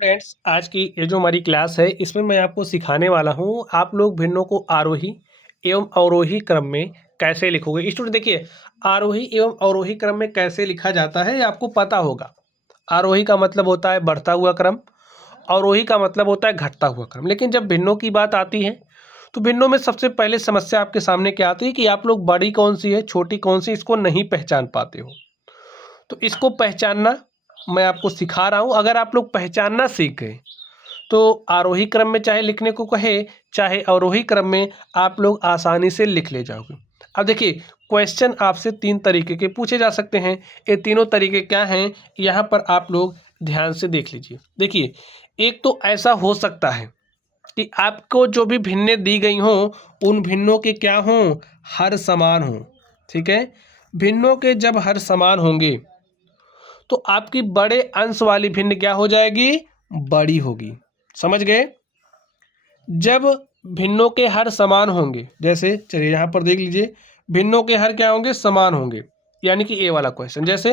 Students, आज की ये जो हमारी क्लास है इसमें मैं आपको सिखाने वाला हूँ आप लोग भिन्नों को आरोही एवं अवरोही क्रम में कैसे लिखोगे। स्टूडेंट देखिए, आरोही एवं अवरोही क्रम में कैसे लिखा जाता है ये आपको पता होगा। आरोही का मतलब होता है बढ़ता हुआ क्रम, अवरोही का मतलब होता है घटता हुआ क्रम। लेकिन जब भिन्नों की बात आती है तो भिन्नों में सबसे पहले समस्या आपके सामने क्या आती है कि आप लोग बड़ी कौन सी है छोटी कौन सी इसको नहीं पहचान पाते हो। तो इसको पहचानना मैं आपको सिखा रहा हूँ। अगर आप लोग पहचानना सीख गए तो आरोही क्रम में चाहे लिखने को कहे चाहे अवरोही क्रम में आप लोग आसानी से लिख ले जाओगे। अब देखिए, क्वेश्चन आपसे तीन तरीके के पूछे जा सकते हैं। ये तीनों तरीके क्या हैं यहाँ पर आप लोग ध्यान से देख लीजिए। देखिए, एक तो ऐसा हो सकता है कि आपको जो भी भिन्नें दी गई हों उन भिन्नों के क्या हों, हर समान हों। ठीक है, भिन्नों के जब हर समान होंगे तो आपकी बड़े अंश वाली भिन्न क्या हो जाएगी, बड़ी होगी। समझ गए। जब भिन्नों के हर समान होंगे, जैसे चलिए यहाँ पर देख लीजिए, भिन्नों के हर क्या होंगे, समान होंगे। यानी कि ए वाला क्वेश्चन, जैसे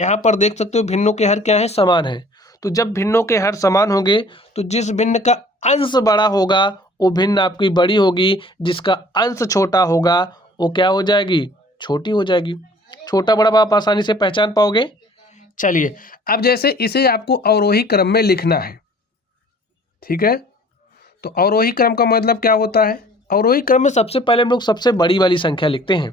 यहाँ पर देख सकते हो भिन्नों के हर क्या है, समान है। तो जब भिन्नों के हर समान होंगे तो जिस भिन्न का अंश बड़ा होगा वो भिन्न आपकी बड़ी होगी, जिसका अंश छोटा होगा वो क्या हो जाएगी, छोटी हो जाएगी। छोटा बड़ा आप आसानी से पहचान पाओगे। चलिए, अब जैसे इसे आपको अवरोही क्रम में लिखना है, ठीक है। तो अवरोही क्रम का मतलब क्या होता है, अवरोही क्रम में सबसे पहले हम लोग सबसे बड़ी वाली संख्या लिखते हैं।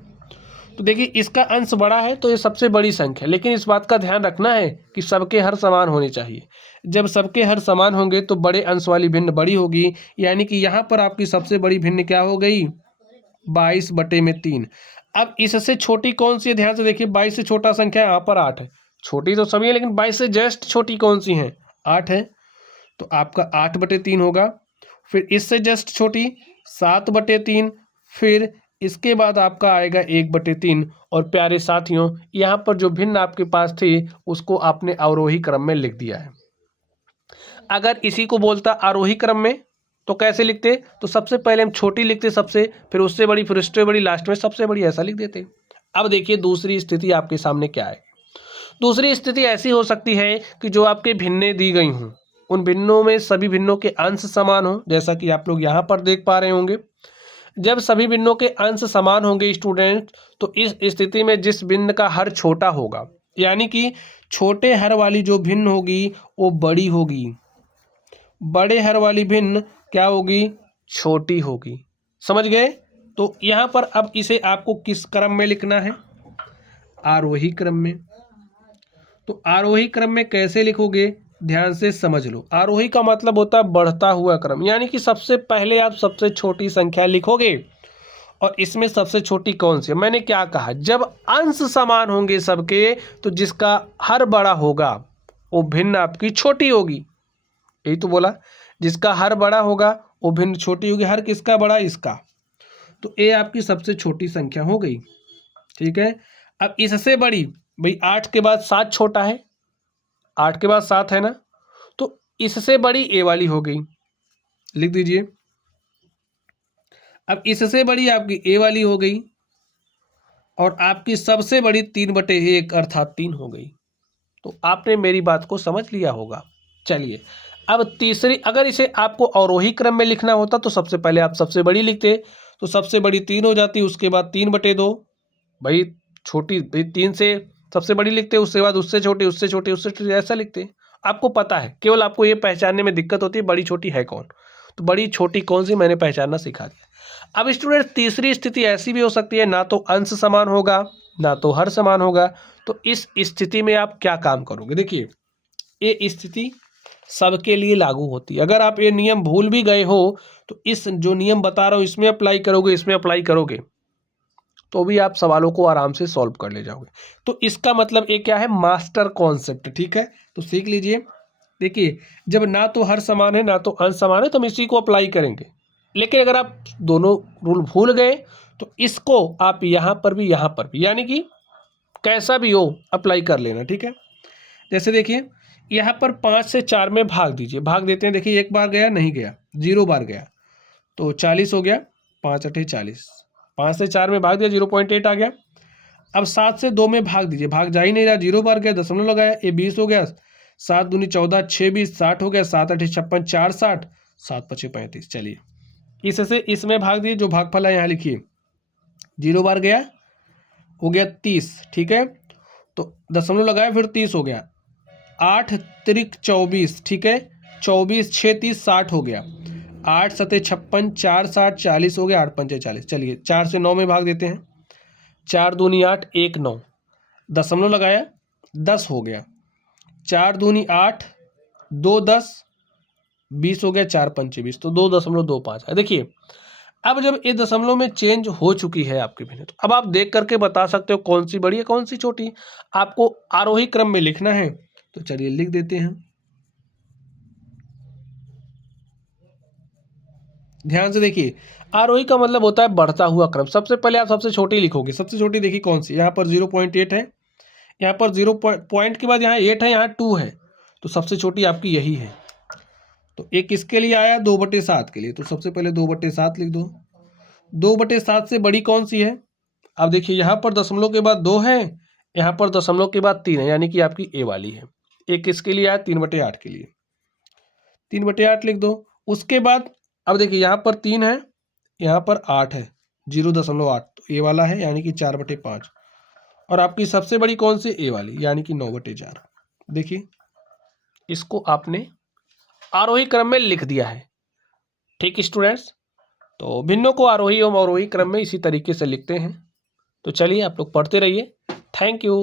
तो देखिए, इसका अंश बड़ा है तो ये सबसे बड़ी संख्या, लेकिन इस बात का ध्यान रखना है कि सबके हर समान होने चाहिए। जब सबके हर समान होंगे तो बड़े अंश वाली भिन्न बड़ी होगी। यानी कि यहाँ पर आपकी सबसे बड़ी भिन्न क्या हो गई, 22/3। अब इससे छोटी कौन सी है, ध्यान से देखिए, 22 से छोटा संख्या यहाँ पर 8 है। छोटी तो सभी है लेकिन 22 से जस्ट छोटी कौन सी है, 8 है। तो आपका 8/3 होगा। फिर इससे जस्ट छोटी 7/3। फिर इसके बाद आपका आएगा 1/3। और प्यारे साथियों, यहाँ पर जो भिन्न आपके पास थी उसको आपने अवरोही क्रम में लिख दिया है। अगर इसी को बोलता आरोही क्रम में तो कैसे लिखते, तो सबसे पहले हम छोटी लिखते सबसे, फिर उससे बड़ी, फिर उससे बड़ी, लास्ट में सबसे बड़ी, ऐसा लिख देते। अब देखिए दूसरी स्थिति आपके सामने क्या है। दूसरी स्थिति ऐसी हो सकती है कि जो आपके भिन्नें दी गई हों उन भिन्नों में सभी भिन्नों के अंश समान हो, जैसा कि आप लोग यहाँ पर देख पा रहे होंगे। जब सभी भिन्नों के अंश समान होंगे स्टूडेंट, तो इस स्थिति में जिस भिन्न का हर छोटा होगा, यानी कि छोटे हर वाली जो भिन्न होगी वो बड़ी होगी, बड़े हर वाली भिन्न क्या होगी, छोटी होगी। समझ गए। तो यहाँ पर अब इसे आपको किस क्रम में लिखना है, आरोही क्रम में। तो आरोही क्रम में कैसे लिखोगे, ध्यान से समझ लो। आरोही का मतलब होता है बढ़ता हुआ क्रम, यानी कि सबसे पहले आप सबसे छोटी संख्या लिखोगे। और इसमें सबसे छोटी कौन सी है, मैंने क्या कहा, जब अंश समान होंगे सबके तो जिसका हर बड़ा होगा वो भिन्न आपकी छोटी होगी। यही तो बोला, जिसका हर बड़ा होगा वो भिन्न छोटी होगी। हर किसका बड़ा, इसका। तो ये आपकी सबसे छोटी संख्या हो गई। ठीक है। अब इससे बड़ी, भाई 8 के बाद 7 छोटा है, 8 के बाद 7 है ना, तो इससे बड़ी ए वाली हो गई, लिख दीजिए। अब इससे बड़ी आपकी ए वाली हो गई और आपकी सबसे बड़ी 3/1 अर्थात 3 हो गई। तो आपने मेरी बात को समझ लिया होगा। चलिए, अब तीसरी, अगर इसे आपको अवरोही क्रम में लिखना होता तो सबसे पहले आप सबसे बड़ी लिखते, तो सबसे बड़ी 3 हो जाती, उसके बाद 3/2, भाई छोटी, भाई 3 से सबसे बड़ी लिखते, उसके बाद उससे छोटी, उससे छोटी, उससे छोटी, ऐसा लिखते। आपको पता है, केवल आपको ये पहचानने में दिक्कत होती है बड़ी छोटी है कौन। तो बड़ी छोटी कौन सी मैंने पहचानना सिखा दिया। अब स्टूडेंट तीसरी स्थिति ऐसी भी हो सकती है, ना तो अंश समान होगा ना तो हर समान होगा। तो इस स्थिति में आप क्या काम करोगे, देखिए ये स्थिति सबके लिए लागू होती है। अगर आप ये नियम भूल भी गए हो तो इस जो नियम बता रहा हूँ इसमें अप्लाई करोगे, इसमें अप्लाई करोगे तो भी आप सवालों को आराम से सॉल्व कर ले जाओगे। तो इसका मतलब ये क्या है, मास्टर कॉन्सेप्ट। ठीक है, तो सीख लीजिए। देखिए, जब ना तो हर समान है ना तो अंश समान है तो हम इसी को अप्लाई करेंगे। लेकिन अगर आप दोनों रूल भूल गए तो इसको आप यहाँ पर भी यानी कि कैसा भी हो अप्लाई कर लेना। ठीक है, जैसे देखिए यहाँ पर 5 से 4 में भाग दीजिए, भाग देते हैं। देखिए एक बार गया, नहीं गया, 0 बार गया, तो 40 हो गया, 5 8 40। 5 से 4 में भाग दिया, 0.8 आ गया। अब 7 से 2 में भाग दीजिए, भाग जा ही नहीं रहा, 0 बार गया, दशमलव लगाया, ये 20 हो गया। 7 दूनी 14, 6 20 60 हो गया, 7 8 56, 4 60, 7 5 35। चलिए इससे इसमें भाग दिए, जो भागफल है यहाँ लिखिए, 0 बार गया, हो गया 30, ठीक है। तो दशमलव लगाया, फिर 30 हो गया, 8 त्रिक 24, ठीक है, 24 6 30 60 हो गया, 8 सते 56, 4 60 40 हो गया, 8 पंचे 40। चलिए 4 से 9 में भाग देते हैं, 4 दूनी 8 1 9, दशमलव लगाया 10 हो गया, 4 दूनी 8 2 10 20 हो गया, 4 पंचे 20, तो 2.25 है। देखिए अब जब ये दशमलव में चेंज हो चुकी है आपकी भिन्नता, तो अब आप देख करके बता सकते हो कौन सी बड़ी है कौन सी छोटी। आपको आरोही क्रम में लिखना है, तो चलिए लिख देते हैं। ध्यान से देखिए, आरोही का मतलब होता है बढ़ता हुआ क्रम। सबसे पहले आप सबसे छोटी लिखोगे, सबसे छोटी देखिए कौन सी, यहाँ पर 0.8 है, यहाँ पर 0 पॉइंट के बाद यहाँ 8 है, यहाँ 2 है, तो सबसे छोटी आपकी यही है। तो एक किसके लिए आया, 2/7 के लिए, तो सबसे पहले 2/7 लिख दो। 2/7 से बड़ी कौन सी है, अब देखिए यहाँ पर दशमलव के बाद 2 है, यहाँ पर दशमलव के बाद 3 है, यानी कि आपकी ए वाली है। एक किसके लिए आया, 3/8 के लिए, 3/8 लिख दो। उसके बाद अब देखिए यहाँ पर 3 है, यहाँ पर 8 है, 0.8, तो ए वाला है, यानी कि 4/5। और आपकी सबसे बड़ी कौन सी, ए वाली, यानी कि 9/4। देखिए इसको आपने आरोही क्रम में लिख दिया है। ठीक स्टूडेंट्स, तो भिन्नों को आरोही एवं अवरोही क्रम में इसी तरीके से लिखते हैं। तो चलिए आप लोग पढ़ते रहिए। Thank you.